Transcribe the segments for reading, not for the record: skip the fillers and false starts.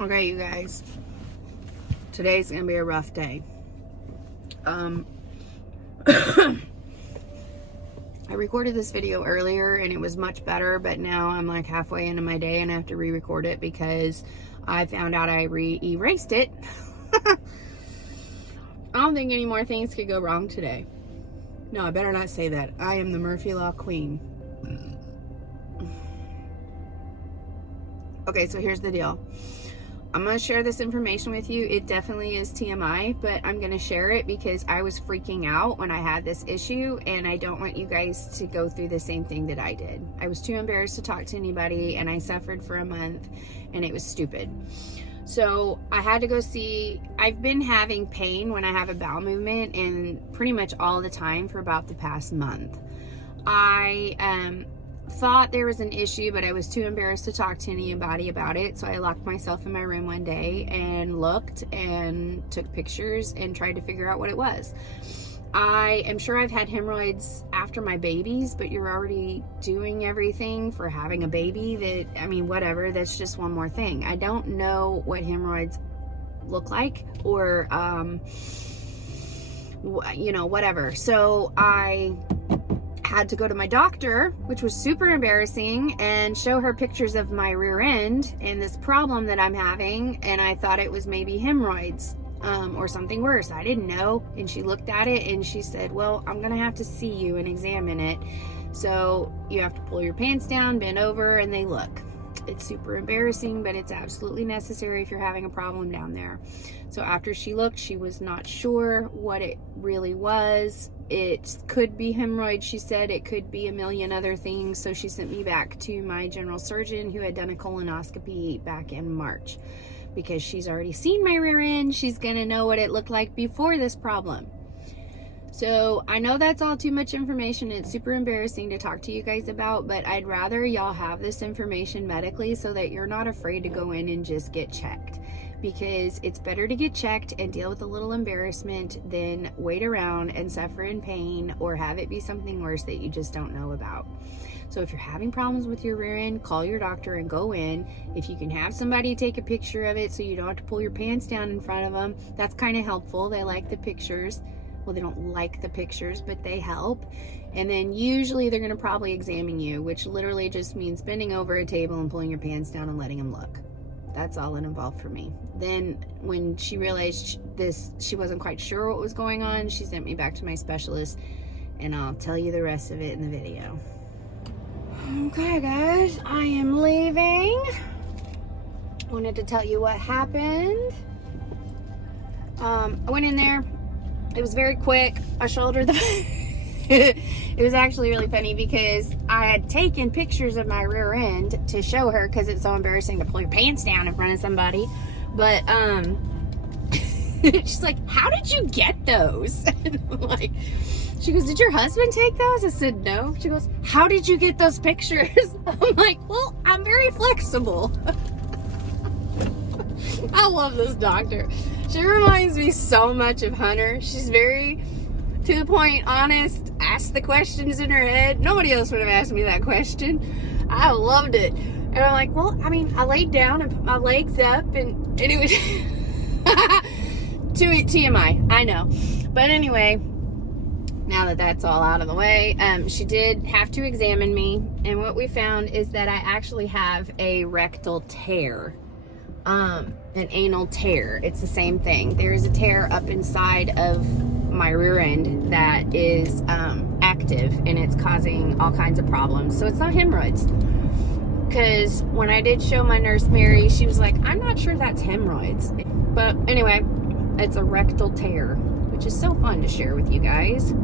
Okay, you guys. Today's gonna be a rough day. I recorded this video earlier and it was much better, but now I'm like halfway into my day and I have to re-record it because I found out I erased it. I don't think any more things could go wrong today. No, I better not say that. I am the Murphy Law Queen. Okay, so here's the deal. I'm going to share this information with you. It definitely is TMI, but I'm going to share it because I was freaking out when I had this issue, and I don't want you guys to go through the same thing that I did. I was too embarrassed to talk to anybody, and I suffered for a month, and it was stupid. So I had to go see. I've been having pain when I have a bowel movement, and pretty much all the time for about the past month. I thought there was an issue, but I was too embarrassed to talk to anybody about it, so I locked myself in my room one day and looked and took pictures and tried to figure out what it was. I am sure I've had hemorrhoids after my babies, but you're already doing everything for having a baby. That, I mean, whatever, that's just one more thing. I don't know what hemorrhoids look like, or you know, whatever. So I had to go to my doctor, which was super embarrassing, and show her pictures of my rear end and this problem that I'm having, and I thought it was maybe hemorrhoids or something worse. I didn't know. And she looked at it and she said, well, I'm gonna have to see you and examine it, so you have to pull your pants down, bend over, and they look. It's super embarrassing, but it's absolutely necessary if you're having a problem down there. So after she looked, she was not sure what it really was. It could be hemorrhoids, she said. It could be a million other things. So she sent me back to my general surgeon, who had done a colonoscopy back in March, because she's already seen my rear end. She's gonna know what it looked like before this problem. So I know that's all too much information. It's super embarrassing to talk to you guys about, but I'd rather y'all have this information medically so that you're not afraid to go in and just get checked, because it's better to get checked and deal with a little embarrassment than wait around and suffer in pain or have it be something worse that you just don't know about. So if you're having problems with your rear end, call your doctor and go in. If you can have somebody take a picture of it so you don't have to pull your pants down in front of them, that's kind of helpful. They like the pictures. Well, they don't like the pictures, but they help. And then usually they're going to probably examine you, which literally just means bending over a table and pulling your pants down and letting them look. That's all it involved for me. Then when she realized she wasn't quite sure what was going on, she sent me back to my specialist, and I'll tell you the rest of it in the video. Okay, guys, I am leaving. Wanted to tell you what happened. I went in there. It was very quick. I showed her the it was actually really funny because I had taken pictures of my rear end to show her, because it's so embarrassing to pull your pants down in front of somebody. But she's like, how did you get those? And I'm like, she goes, did your husband take those? I said, no. She goes, how did you get those pictures? I'm like, well, I'm very flexible. I love this doctor. She reminds me so much of Hunter. She's very to the point, honest, ask the questions in her head. Nobody else would have asked me that question. I loved it. And I'm like, well, I mean, I laid down and put my legs up, and it was TMI, I know. But anyway, now that that's all out of the way, she did have to examine me, and what we found is that I actually have a rectal tear. An anal tear. It's the same thing. There is a tear up inside of my rear end that is active, and it's causing all kinds of problems. So it's not hemorrhoids, because when I did show my nurse Mary, she was like, I'm not sure that's hemorrhoids. But anyway, it's a rectal tear, which is so fun to share with you guys.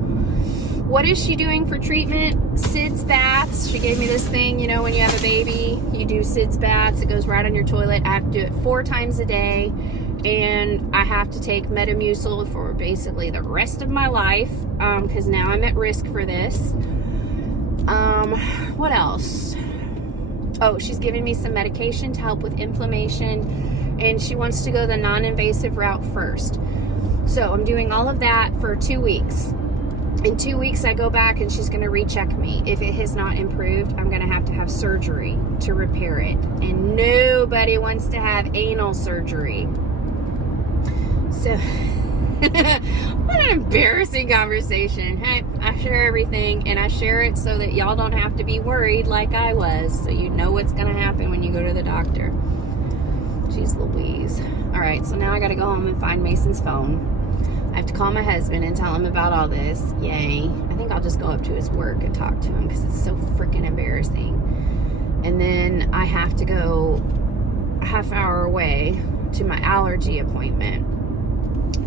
What is she doing for treatment? SIDS baths. She gave me this thing, you know, when you have a baby, you do SIDS baths. It goes right on your toilet. I have to do it 4 times a day, and I have to take Metamucil for basically the rest of my life, because now I'm at risk for this. What else? Oh, she's giving me some medication to help with inflammation, and she wants to go the non-invasive route first. So I'm doing all of that for 2 weeks. In 2 weeks, I go back and she's going to recheck me. If it has not improved, I'm going to have surgery to repair it. And nobody wants to have anal surgery. So, what an embarrassing conversation. Hey, I share everything, and I share it so that y'all don't have to be worried like I was. So you know what's going to happen when you go to the doctor. Jeez Louise. All right, so now I got to go home and find Mason's phone. I have to call my husband and tell him about all this. Yay. I think I'll just go up to his work and talk to him because it's so freaking embarrassing. And then I have to go a half hour away to my allergy appointment.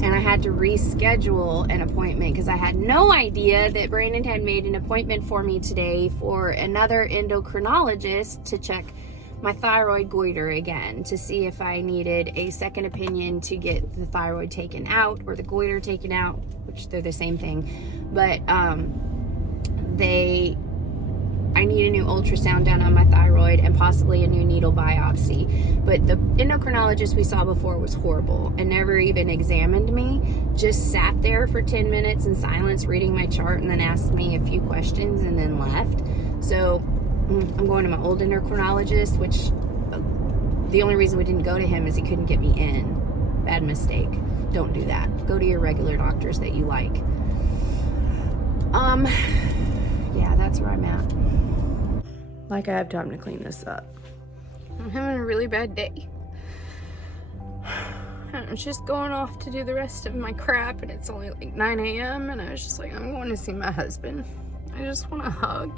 And I had to reschedule an appointment because I had no idea that Brandon had made an appointment for me today for another endocrinologist to check my thyroid goiter again, to see if I needed a second opinion to get the thyroid taken out or the goiter taken out, which they're the same thing. But I need a new ultrasound done on my thyroid and possibly a new needle biopsy. But the endocrinologist we saw before was horrible and never even examined me, just sat there for 10 minutes in silence reading my chart and then asked me a few questions and then left. So I'm going to my old endocrinologist, which the only reason we didn't go to him is he couldn't get me in. Bad mistake. Don't do that. Go to your regular doctors that you like. Yeah, that's where I'm at. Like, I have time to clean this up. I'm having a really bad day. I was just going off to do the rest of my crap, and it's only like 9 a.m. and I was just like, I'm going to see my husband. I just want a hug.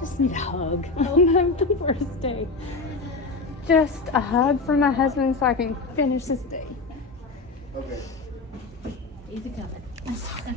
Just need a hug on the first day. Just a hug from my husband so I can finish this day. Okay. Easy coming. I'm sorry.